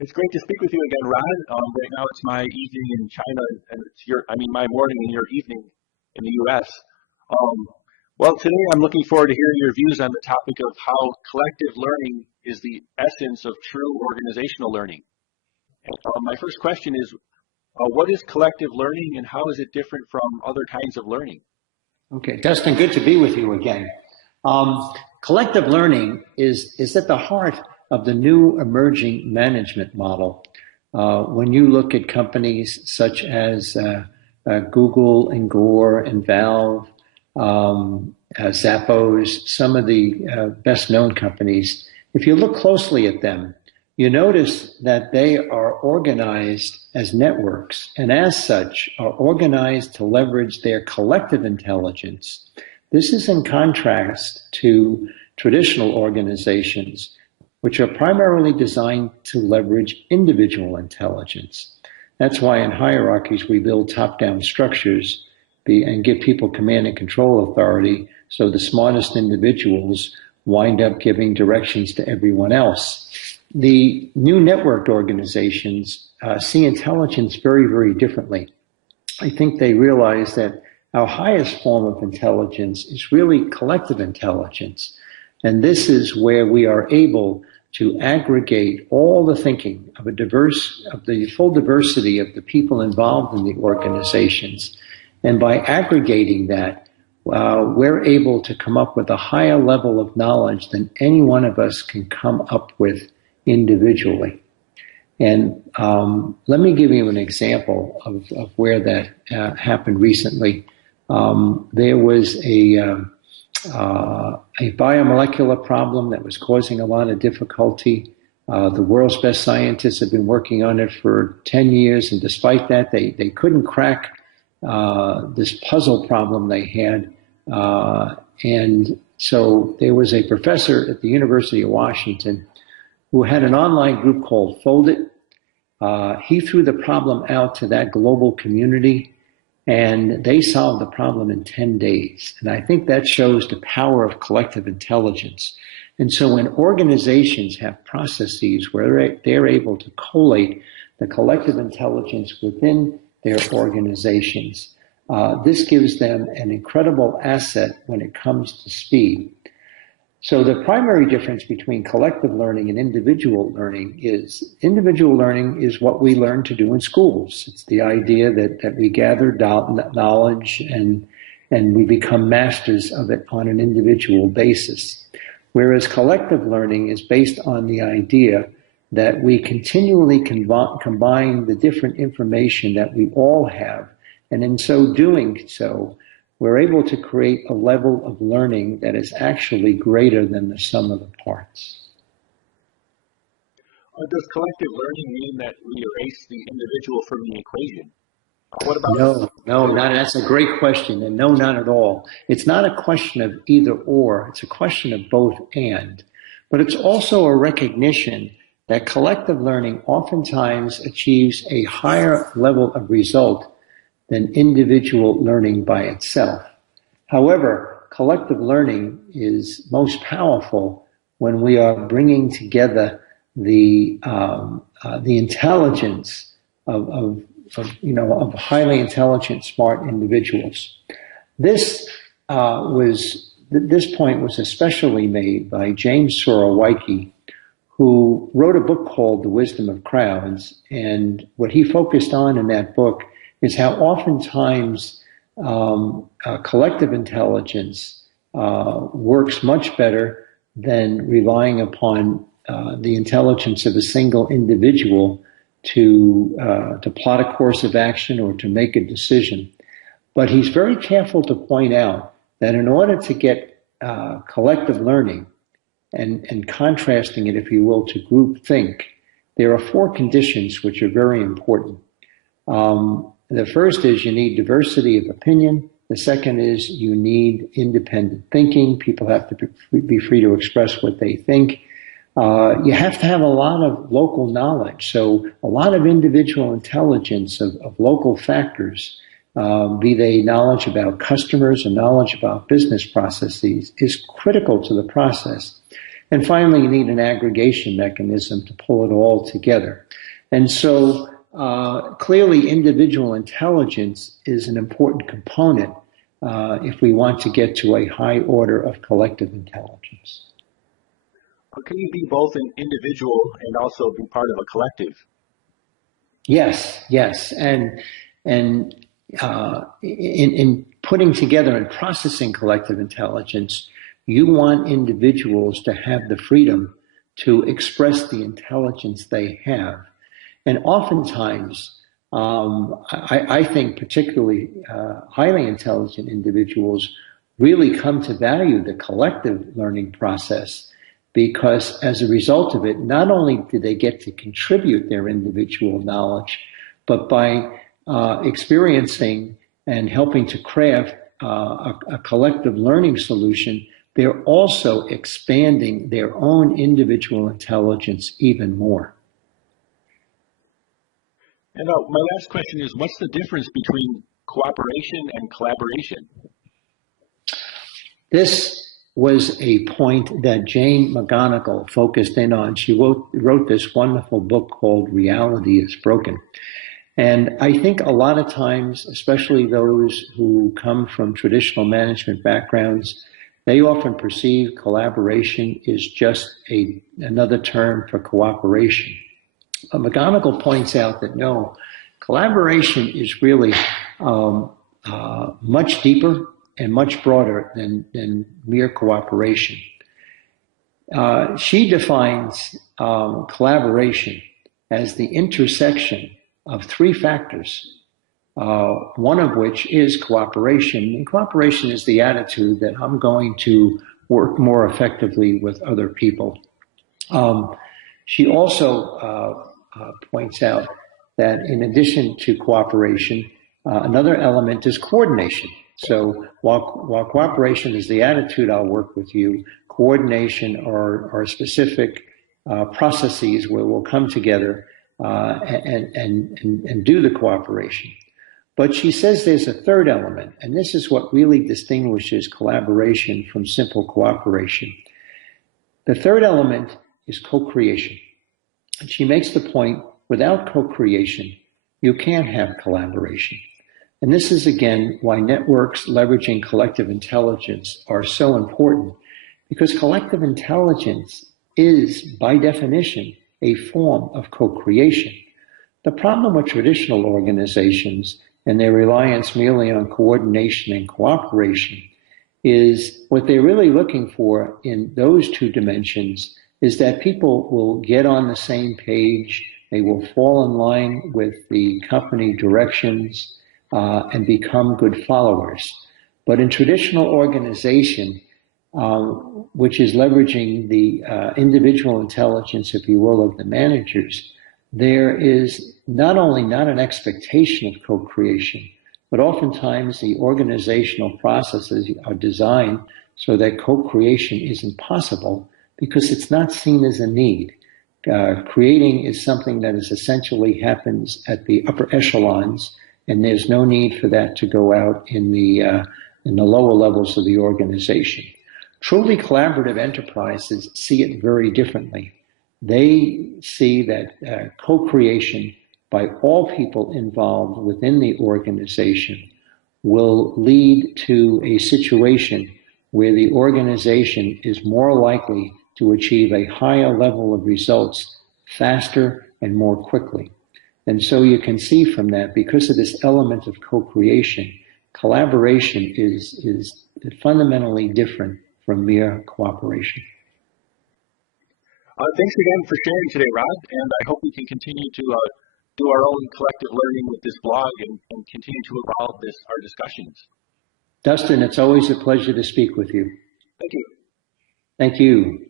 It's great to speak with you again, Rod. Right now it's my evening in China, and my morning and your evening in the U.S. Well, today I'm looking forward to hearing your views on the topic of how collective learning is the essence of true organizational learning. And, my first question is, what is collective learning, and how is it different from other kinds of learning? Okay, Dustin, good to be with you again. Collective learning is at the heart of the new emerging management model. When you look at companies such as Google and Gore and Valve, Zappos, some of the best known companies, if you look closely at them, you notice that they are organized as networks, and as such are organized to leverage their collective intelligence. This is in contrast to traditional organizations, which are primarily designed to leverage individual intelligence. That's why in hierarchies we build top-down structures and give people command and control authority, so the smartest individuals wind up giving directions to everyone else. The new networked organizations see intelligence very, very differently. I think they realize that our highest form of intelligence is really collective intelligence. And this is where we are able to aggregate all the thinking of the full diversity of the people involved in the organizations. And by aggregating that, we're able to come up with a higher level of knowledge than any one of us can come up with individually. And let me give you an example of where that happened recently. There was a biomolecular problem that was causing a lot of difficulty. The world's best scientists have been working on it for 10 years, and despite that, they couldn't crack this puzzle problem they had. And so there was a professor at the University of Washington who had an online group called Fold It. He threw the problem out to that global community, and they solved the problem in 10 days. And I think that shows the power of collective intelligence. And so when organizations have processes where they're able to collate the collective intelligence within their organizations, this gives them an incredible asset when it comes to speed. So the primary difference between collective learning and individual learning is what we learn to do in schools. It's the idea that we gather knowledge and we become masters of it on an individual basis. Whereas collective learning is based on the idea that we continually combine the different information that we all have, and in so doing so, we're able to create a level of learning that is actually greater than the sum of the parts. Does collective learning mean that we erase the individual from the equation? What about No, that's a great question, and no, not at all. It's not a question of either or, it's a question of both and. But it's also a recognition that collective learning oftentimes achieves a higher level of result than individual learning by itself. However, collective learning is most powerful when we are bringing together the intelligence of highly intelligent, smart individuals. This point was especially made by James Surowiecki, who wrote a book called The Wisdom of Crowds, and what he focused on in that book is how oftentimes collective intelligence works much better than relying upon the intelligence of a single individual to plot a course of action or to make a decision. But he's very careful to point out that in order to get collective learning and contrasting it, if you will, to group think, there are 4 conditions which are very important. The first is you need diversity of opinion. The second is you need independent thinking. People have to be free to express what they think. You have to have a lot of local knowledge. So a lot of individual intelligence of local factors, be they knowledge about customers or knowledge about business processes, is critical to the process. And finally, you need an aggregation mechanism to pull it all together. And so clearly, individual intelligence is an important component if we want to get to a high order of collective intelligence. Can you be both an individual and also be part of a collective? Yes, yes. And in putting together and processing collective intelligence, you want individuals to have the freedom to express the intelligence they have. And oftentimes, I think particularly highly intelligent individuals really come to value the collective learning process, because as a result of it, not only do they get to contribute their individual knowledge, but by experiencing and helping to craft a collective learning solution, they're also expanding their own individual intelligence even more. And my last question is, what's the difference between cooperation and collaboration? This was a point that Jane McGonigal focused in on. She wrote this wonderful book called Reality is Broken. And I think a lot of times, especially those who come from traditional management backgrounds, they often perceive collaboration is just another term for cooperation. But McGonigal points out that no, collaboration is really much deeper and much broader than mere cooperation. She defines collaboration as the intersection of three factors, one of which is cooperation. And cooperation is the attitude that I'm going to work more effectively with other people. She also points out that in addition to cooperation, another element is coordination. So while cooperation is the attitude, I'll work with you, coordination are specific processes where we'll come together and do the cooperation. But she says there's a third element, and this is what really distinguishes collaboration from simple cooperation. The third element is co-creation. And she makes the point, without co-creation, you can't have collaboration. And this is, again, why networks leveraging collective intelligence are so important, because collective intelligence is, by definition, a form of co-creation. The problem with traditional organizations and their reliance merely on coordination and cooperation is what they're really looking for in those two dimensions is that people will get on the same page, they will fall in line with the company directions, and become good followers. But in traditional organization, which is leveraging the individual intelligence, if you will, of the managers, there is not only not an expectation of co-creation, but oftentimes the organizational processes are designed so that co-creation isn't possible because it's not seen as a need. Creating is something that is essentially happens at the upper echelons, and there's no need for that to go out in the lower levels of the organization. Truly collaborative enterprises see it very differently. They see that co-creation by all people involved within the organization will lead to a situation where the organization is more likely to achieve a higher level of results faster and more quickly. And so you can see from that, because of this element of co-creation, collaboration is fundamentally different from mere cooperation. Thanks again for sharing today, Rod, and I hope we can continue to do our own collective learning with this blog and continue to evolve our discussions. Dustin, it's always a pleasure to speak with you. Thank you. Thank you.